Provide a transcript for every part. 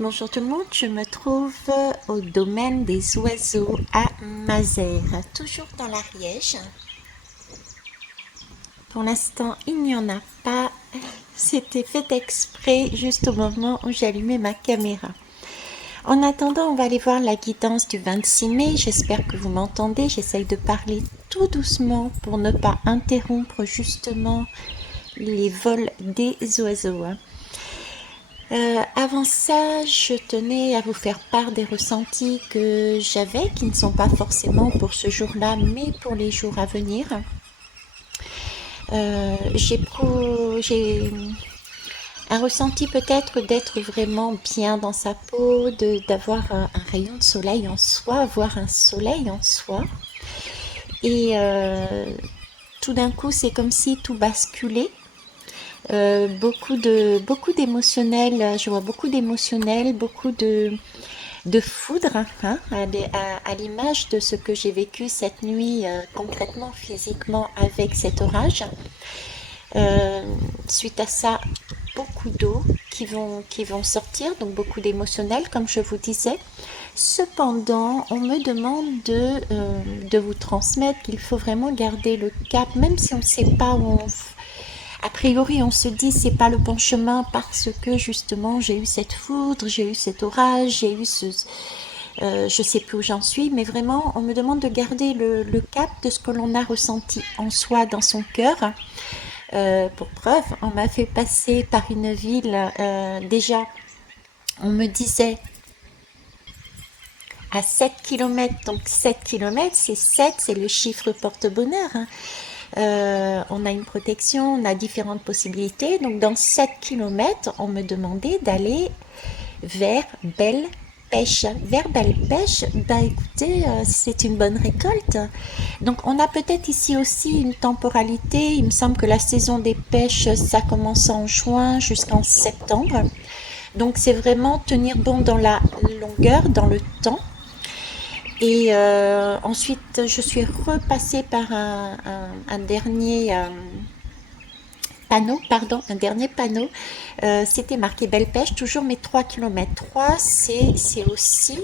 Bonjour tout le monde, je me trouve au domaine des oiseaux à Mazères, toujours dans l'Ariège. Pour l'instant, il n'y en a pas. C'était fait exprès juste au moment où j'allumais ma caméra. En attendant, on va aller voir la guidance du 26 mai. J'espère que vous m'entendez. J'essaye de parler tout doucement pour ne pas interrompre justement les vols des oiseaux. Avant ça, je tenais à vous faire part des ressentis que j'avais, qui ne sont pas forcément pour ce jour-là, mais pour les jours à venir. J'ai un ressenti peut-être d'être vraiment bien dans sa peau, d'avoir un rayon de soleil en soi, avoir un soleil en soi. Et tout d'un coup, c'est comme si tout basculait. Beaucoup d'émotionnel, je vois beaucoup d'émotionnel, beaucoup de foudre, hein, à l'image de ce que j'ai vécu cette nuit, concrètement, physiquement, avec cet orage. Suite à ça, beaucoup d'eau qui vont sortir, donc beaucoup d'émotionnel, comme je vous disais. Cependant, on me demande de vous transmettre qu'il faut vraiment garder le cap, même si on ne sait pas où on... A priori, on se dit c'est pas le bon chemin parce que justement j'ai eu cette foudre, j'ai eu cet orage, j'ai eu je sais plus où j'en suis, mais vraiment on me demande de garder le cap de ce que l'on a ressenti en soi, dans son cœur. Pour preuve, on m'a fait passer par une ville, déjà on me disait à 7 km, donc 7 km, c'est 7, c'est le chiffre porte-bonheur, hein. On a une protection, on a différentes possibilités. Donc dans 7 km, on me demandait d'aller vers Belle Pêche. Vers Belle Pêche, bah écoutez, c'est une bonne récolte. Donc on a peut-être ici aussi une temporalité. Il me semble que la saison des pêches, ça commence en juin jusqu'en septembre. Donc c'est vraiment tenir bon dans la longueur, dans le temps. Et ensuite, je suis repassée par un dernier panneau, pardon, un dernier panneau. C'était marqué Belle Pêche, toujours mes 3 km. 3, c'est aussi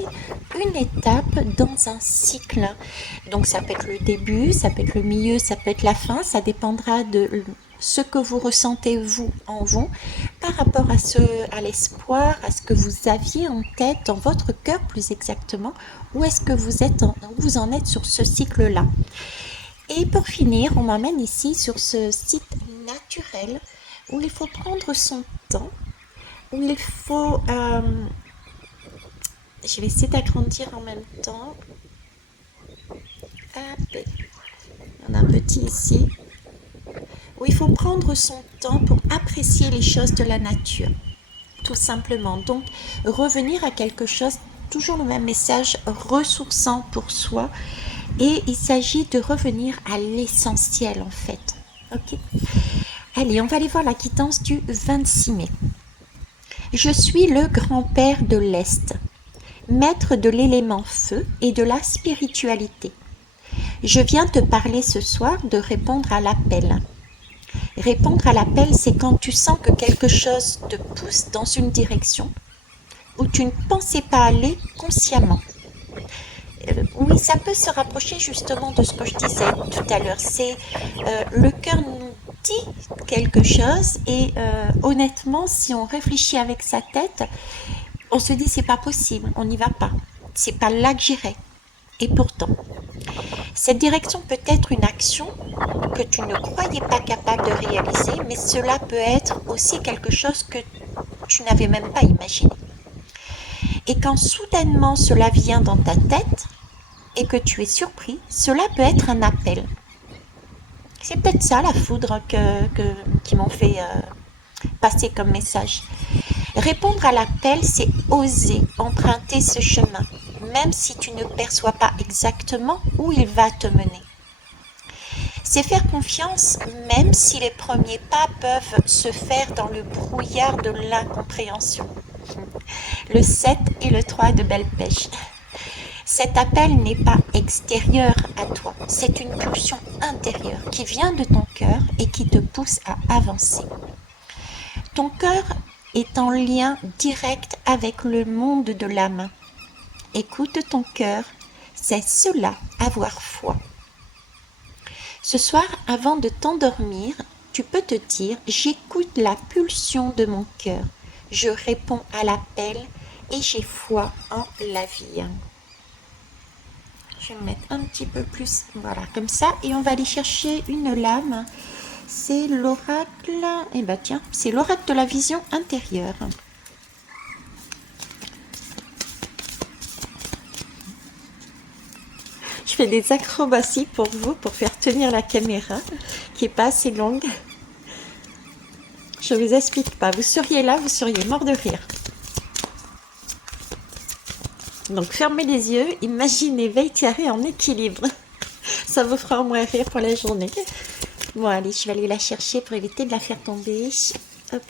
une étape dans un cycle. Donc ça peut être le début, ça peut être le milieu, ça peut être la fin, ça dépendra de ce que vous ressentez vous en vous par rapport à l'espoir, à ce que vous aviez en tête, dans votre cœur plus exactement, où est-ce que vous en êtes sur ce cycle-là. Et pour finir, on m'amène ici sur ce site naturel où il faut prendre son temps, où il faut... je vais essayer d'agrandir en même temps. Hop, il y en a un petit ici. Où il faut prendre son temps pour apprécier les choses de la nature, tout simplement. Donc, revenir à quelque chose, toujours le même message, ressourçant pour soi. Et il s'agit de revenir à l'essentiel, en fait. Ok ? Allez, on va aller voir la quittance du 26 mai. Je suis le grand-père de l'Est, maître de l'élément feu et de la spiritualité. Je viens te parler ce soir de répondre à l'appel. Répondre à l'appel, c'est quand tu sens que quelque chose te pousse dans une direction où tu ne pensais pas aller consciemment. Oui, ça peut se rapprocher justement de ce que je disais tout à l'heure. C'est le cœur nous dit quelque chose et honnêtement, si on réfléchit avec sa tête, on se dit c'est pas possible, on n'y va pas. C'est pas là que j'irai. Et pourtant, cette direction peut être une action que tu ne croyais pas capable de réaliser, mais cela peut être aussi quelque chose que tu n'avais même pas imaginé. Et quand soudainement cela vient dans ta tête et que tu es surpris, cela peut être un appel. C'est peut-être ça la foudre qui m'ont fait passer comme message. Répondre à l'appel, c'est oser emprunter ce chemin, même si tu ne perçois pas exactement où il va te mener. C'est faire confiance même si les premiers pas peuvent se faire dans le brouillard de l'incompréhension. Le 7 et le 3 de Belle Pêche. Cet appel n'est pas extérieur à toi, c'est une pulsion intérieure qui vient de ton cœur et qui te pousse à avancer. Ton cœur est en lien direct avec le monde de l'âme. Écoute ton cœur, c'est cela, avoir foi. Ce soir, avant de t'endormir, tu peux te dire, j'écoute la pulsion de mon cœur, je réponds à l'appel et j'ai foi en la vie. Je vais me mettre un petit peu plus, voilà, comme ça, et on va aller chercher une lame. C'est l'oracle, eh ben tiens, c'est l'oracle de la vision intérieure. Je fais des acrobaties pour vous, pour faire tenir la caméra, qui est pas assez longue. Je vous explique pas, vous seriez là, vous seriez mort de rire. Donc fermez les yeux, imaginez veille carrée en équilibre. Ça vous fera au moins rire pour la journée. Bon allez, je vais aller la chercher pour éviter de la faire tomber. Hop.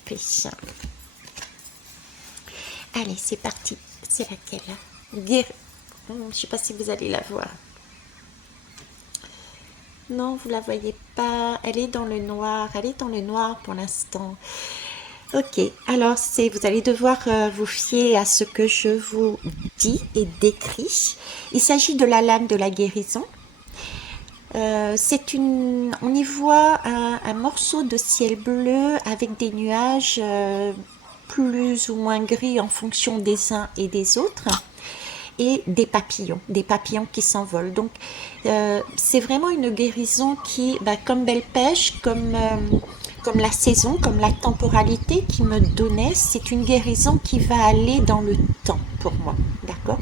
Allez, c'est parti. C'est laquelle? Je ne sais pas si vous allez la voir. Non, vous la voyez pas. Elle est dans le noir. Elle est dans le noir pour l'instant. Ok, alors vous allez devoir vous fier à ce que je vous dis et décris. Il s'agit de la lame de la guérison. On y voit un morceau de ciel bleu avec des nuages plus ou moins gris en fonction des uns et des autres, et des papillons qui s'envolent. Donc c'est vraiment une guérison qui, comme Belle Pêche, comme la saison, comme la temporalité qui me donnait, c'est une guérison qui va aller dans le temps pour moi, d'accord?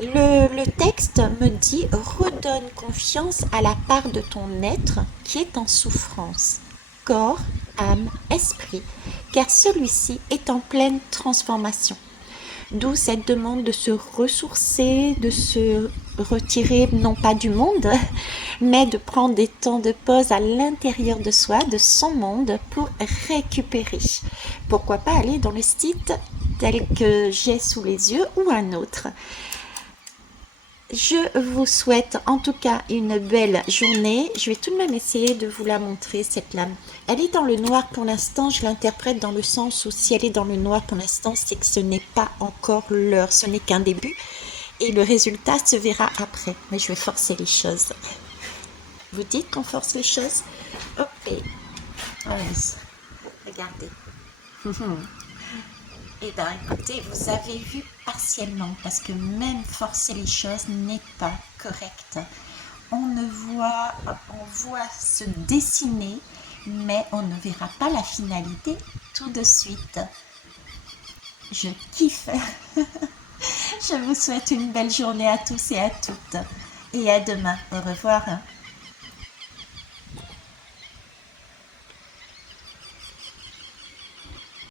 Le texte me dit: redonne confiance à la part de ton être qui est en souffrance, corps, âme, esprit, car celui-ci est en pleine transformation. D'où cette demande de se ressourcer, de se retirer non pas du monde, mais de prendre des temps de pause à l'intérieur de soi, de son monde, pour récupérer. Pourquoi pas aller dans le site tel que j'ai sous les yeux ou un autre. Je vous souhaite en tout cas une belle journée. Je vais tout de même essayer de vous la montrer, cette lame. Elle est dans le noir pour l'instant. Je l'interprète dans le sens où si elle est dans le noir pour l'instant, c'est que ce n'est pas encore l'heure. Ce n'est qu'un début. Et le résultat se verra après. Mais je vais forcer les choses. Vous dites qu'on force les choses? Ok. Allez. Regardez. Eh bien, écoutez, vous avez vu partiellement, parce que même forcer les choses n'est pas correct. On voit se dessiner, mais on ne verra pas la finalité tout de suite. Je kiffe. Je vous souhaite une belle journée à tous et à toutes. Et à demain. Au revoir.